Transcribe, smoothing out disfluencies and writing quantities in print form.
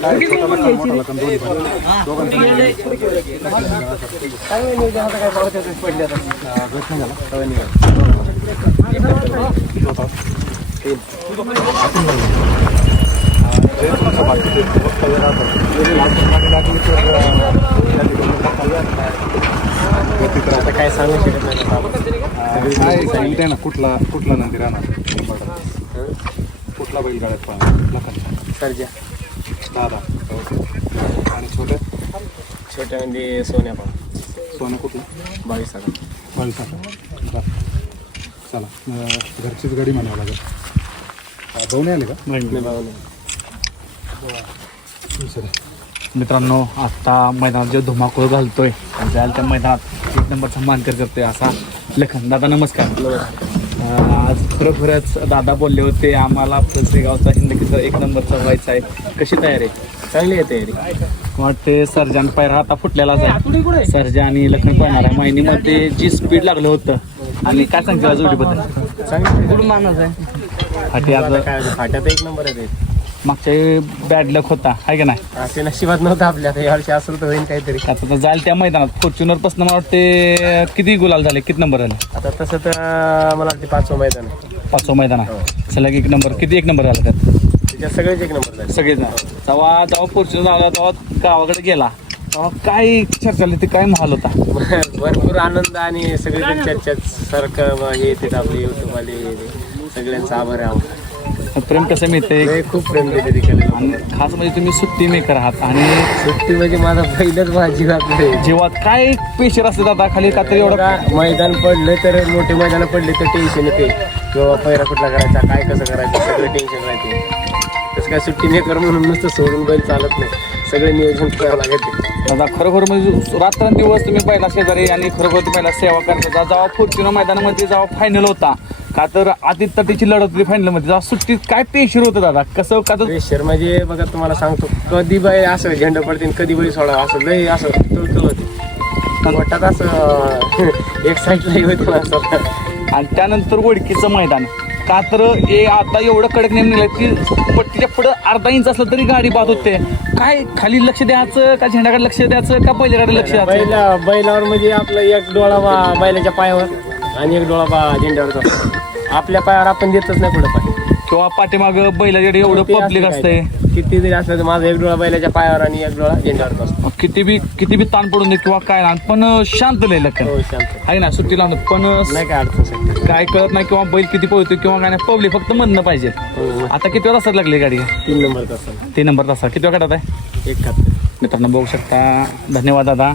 काय सांगू शकत नाही सांगितलंय ना. कुठला नंदी राहणार, कुठला बैलगाड्यात पाहणार, सर्जा दादा आणि छोट्या म्हणजे सोन्या पण सोनं कुठलं 22 चला घरचीच गाडी म्हणावं लागेल. भाऊ नाही आले का? नाही. मित्रांनो, आता मैदानात जे धुमाकूळ घालतोय आणि जायला त्या मैदानात 1 नंबरचा मानकर करतोय असा लखन दादा. नमस्कार. आज खरोखरच दादा बोलले होते आम्हाला गावचा हिंदकीचा 1 नंबरचा व्हायचा आहे. कशी तयारी? चांगली आहे तयारी. वाटते सर्जन पायरा आता फुटलेलाच आहे. सर्जा आणि लखन पळणार आहे. महिन्यामध्ये जी स्पीड लागलं होतं आणि काय सांगते जोडीबद्दल? चांगली गुड मानच आहे. फाटी आज काय फाट्यात 1 नंबर आहे. मागच्या बॅड लक होता आहे का नाही? असे नशिबात नव्हतं आपल्या. आता यावर्षी असेल तर होईल काहीतरी. आता तर जाईल त्या मैदानात फॉर्च्युनर पासून मला वाटते किती गुलाल झाले, किती नंबर झाले? आता तसं तर मला वाटते 5वं मैदान आहे. 5वं मैदान आहे. सलग 1 नंबर. किती 1 नंबर झाला त्यात? त्याच्यात सगळेच 1 नंबर झाले. सगळेच. जेव्हा फॉर्च्युनर आला तेव्हा गावाकडे गेला तेव्हा काय चर्चा झाली, ते काय महाल होता? भरपूर आनंद आणि सगळीकडे चर्चेत सारखं हे येते आपले युट्यूबवाले. सगळ्यांचा आभार आहे. प्रेम कसं मिळते? खूप प्रेम देते तिकडे. आणि खास म्हणजे तुम्ही सुट्टी मेकर आहात आणि सुट्टी म्हणजे माझा पहिलंच जीवात जेव्हा काय पेशर असते दादा खाली का तर एवढं मैदान पडलं तर मोठे मैदान पडले तर टेन्शन येते किंवा पैरा कुठला करायचा, काय कसं करायचं, सगळं टेन्शन राहते. तसं काय सुट्टी मेकर म्हणून नुसतं सोडून बैल चालत नाही. सगळे नियोजन करावं लागते दादा. खरोखर म्हणजे रात्रंदिवस तुम्ही पहिला शेजारी आणि खरोखर तुम्हाला सेवा करता. जेव्हा फॉर्च्युनर मैदानामध्ये जेव्हा फायनल होता का तर आदित्यची लढत होती फायनलमध्ये, जेव्हा सुट्टीत काय प्रेशर होतं दादा? कसं का तर प्रेशर म्हणजे बघा तुम्हाला सांगतो, कधी बाई असं झेंडा पडते कधी बाई सोडा असं लई असं तुळतुळ होते. वाटतात असं एक साईडला होते असं. आणि त्यानंतर वडकीचं मैदान का तर आता एवढं कडक नेम निघालं की पट्टीच्या पुढं अर्धा इंच असलं तरी गाडी बाद होते. काय खाली लक्ष द्यायचं का झेंडाकडे लक्ष द्यायचं का पहिल्याकडे लक्ष द्यायचं? बैलावर म्हणजे आपलं एक डोळा बैलाच्या पायावर आणि एक डोळा झेंड्यावर असतो. आपल्या पायावर आपण देतच नाही पुढे पाय किंवा पाठीमाग बैलाकडे एवढं पब्लिक असतंय. किती जरी असलं तर माझा एक डोळा बैलाच्या पायावर आणि एक डोळा झेंड्यावर असतो. किती बी ताण पडून दे किंवा काय ना, पण शांत लय लक्ष आहे ना सुट्टीला. पण नाही काय अडचण काय कळत नाही किंवा बैल किती पळतोय किंवा काय नाही, पब्लिक फक्त म्हणणं पाहिजे. आता किती वेळ तासात लागली गाडी? 3 नंबर तास. 3 नंबर तासात किती वेळ काढत आहे? 1 खात. मित्रांनो बघू शकता. धन्यवाद दादा.